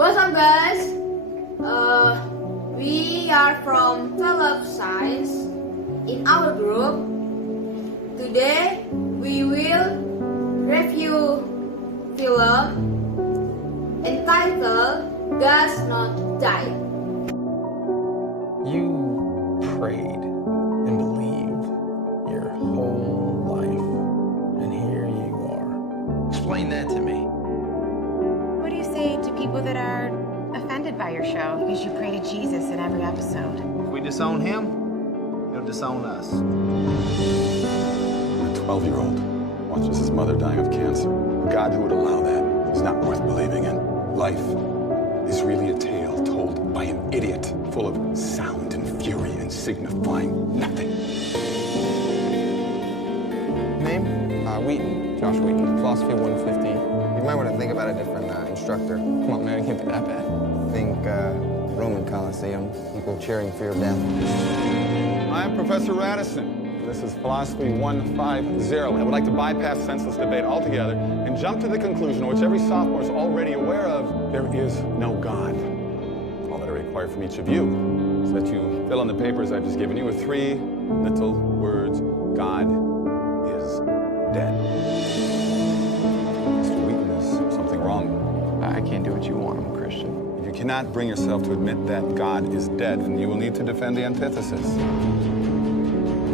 What's up, guys? We are from 12 Science in our group. Today we will review film entitled God's Not Died. You prayed and believed your whole life, and here you are. Explain that to me. What do you say to people that are offended by your show because you pray to Jesus in every episode? If we disown him, he'll disown us. A 12-year-old watches his mother dying of cancer. A God who would allow that is not worth believing in. Life is really a tale told by an idiot, full of sound and fury and signifying nothing. Name? Wheaton. Josh Wheaton. Philosophy 150. You might want to think about a different instructor. Come on, man, it can't be that bad. Think Roman Colosseum, people cheering for your death. I am Professor Radisson. This is Philosophy 150. I would like to bypass senseless debate altogether and jump to the conclusion, which every sophomore is already aware of: there is no God. All that I require from each of you is that you fill in the papers I've just given you with 3 little words: God is dead. Mr. Wheaton, is something wrong? I can't do what you want. I'm a Christian. If you cannot bring yourself to admit that God is dead, then you will need to defend the antithesis.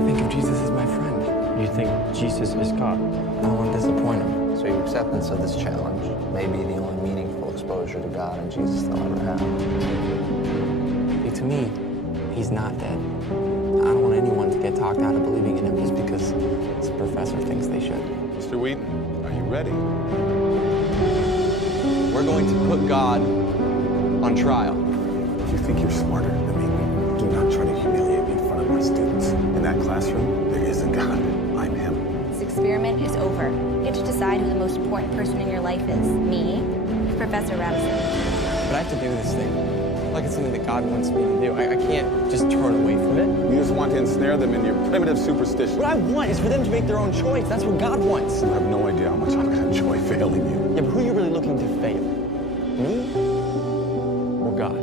Think of Jesus as my friend. You think Jesus is God? I don't want to disappoint him. So your acceptance of this challenge may be the only meaningful exposure to God and Jesus they'll ever have. To me, he's not dead. I don't want anyone to get talked out of believing in him just because his professor thinks they should. Mr. Wheaton, are you ready? We're going to put God on trial. If you think you're smarter than me, do not try to humiliate me in front of my students. In that classroom, there is a God. I'm him. This experiment is over. You get to decide who the most important person in your life is. Me, Professor Radisson. But I have to do this thing. Like it's something that God wants me to do. I can't just turn away from it. You just want to ensnare them in your primitive superstition. What I want is for them to make their own choice. That's what God wants. You have no idea how much I'm going to enjoy failing you. Yeah, but who are you really looking to fail? Me or God?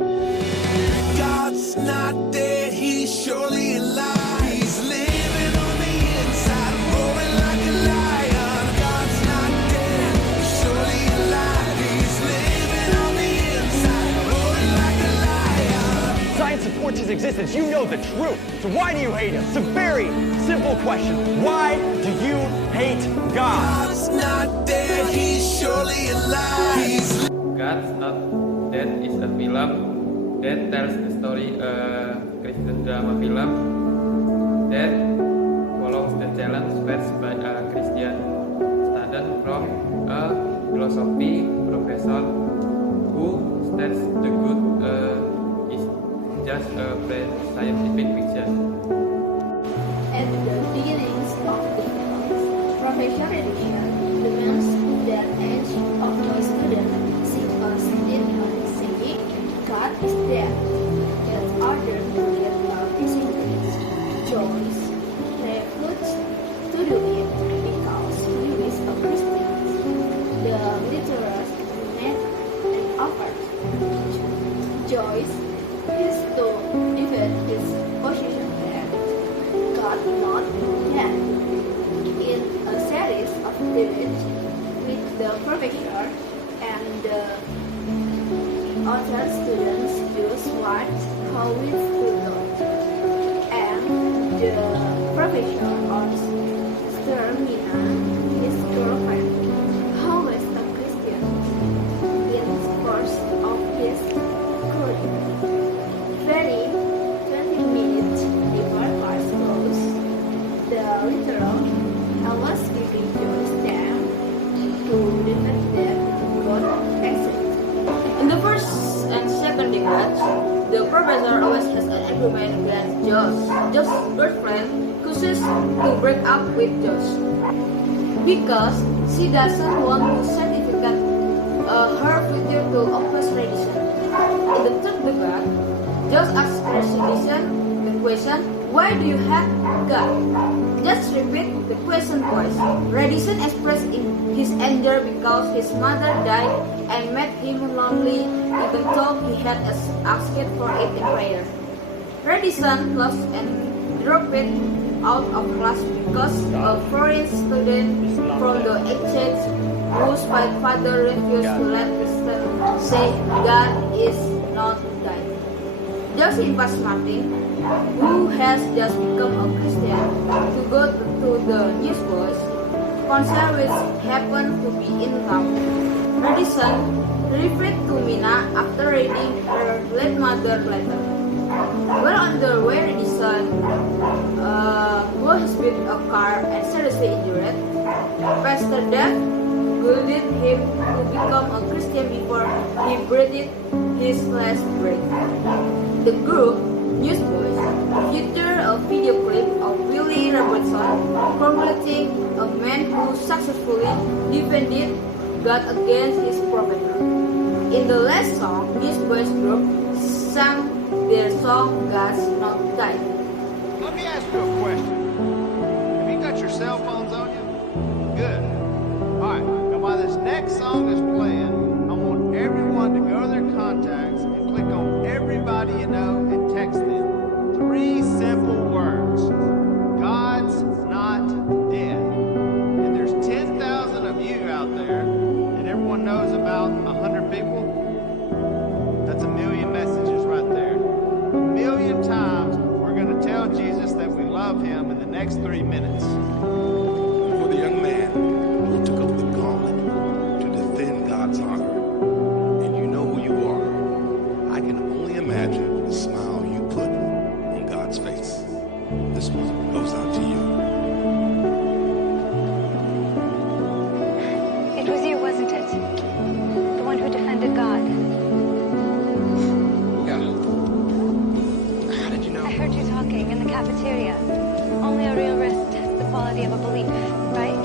God's not dead, he's surely alive. He's living on the inside, roaring like a lion. God's not dead, he's surely alive. He's living on the inside, roaring like a lion. Science supports his existence. You know the truth. So why do you hate him? It's a very simple question. Why do you hate God? God's not dead, he's surely alive. God's Not Dead is a film that tells the story, a Christian drama film that follows the challenge faced by a Christian student from a philosophy professor who states the good is just a plain scientific fiction. At the beginnings of the film, Professor Radisson demands that each of my students sing a statement saying God is dead, in order to get a percentage. Joyce refused to do it because he is a Christian. The lecturers made an offer. Joyce is to defend his position that God not dead. In a series of debates with the professor and the other students use words how it's to know, and the professor also Mina, his girlfriend, how is a Christian in the course of his career. Very 20 minutes before class close, the literal I was giving Joyce them to defend that God exists. In the first and second decades, the professor always has an argument against Josh. Josh's girlfriend chooses to break up with Josh because she doesn't want to certificate her future to Professor Radisson. In the third debate, Josh asks Radisson the question, "Why do you hate God?" Just repeat the question twice. Radisson expressed in his anger because his mother died and made him lonely even though he had asked for it in prayer. Radisson lost and dropped out of class because a foreign student from the exchange whose father refused to let Kristen say God is not died. Josephus Martin, who has just become a Christian, to go to the newsboys concert which happened to be in town. Radisson referred to Mina after reading her late mother's letter. While on the way, Radisson was hit a car and seriously injured. Pastor Dave guided him to become a Christian before he breathed his last breath. The group, Newsboys, featured a video clip of Willie Robertson congratulating a man who successfully defended God against his professor. In the last song, Newsboys group sang their song God's Not Died. Let me ask you a question. Have you got your cell phones on you? Good. All right. Now, while this next song is playing, I want everyone to go to their contacts and click on everybody you know and text them 3 simple words. God's not dead. And there's 10,000 of you out there, and everyone knows about 100 people. That's 1 million messages right there. 1 million times we're going to tell Jesus that we love him in the next 3 minutes. For the young man who took up the gauntlet to defend God's honor, and you know who you are, I can only imagine the smile you put on God's face. This one goes out to you. It was you, wasn't it? The one who defended God. Yeah. How did you know? I heard you talking in the cafeteria. Only a real risk tests the quality of a belief, right?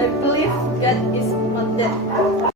I believe God is not dead.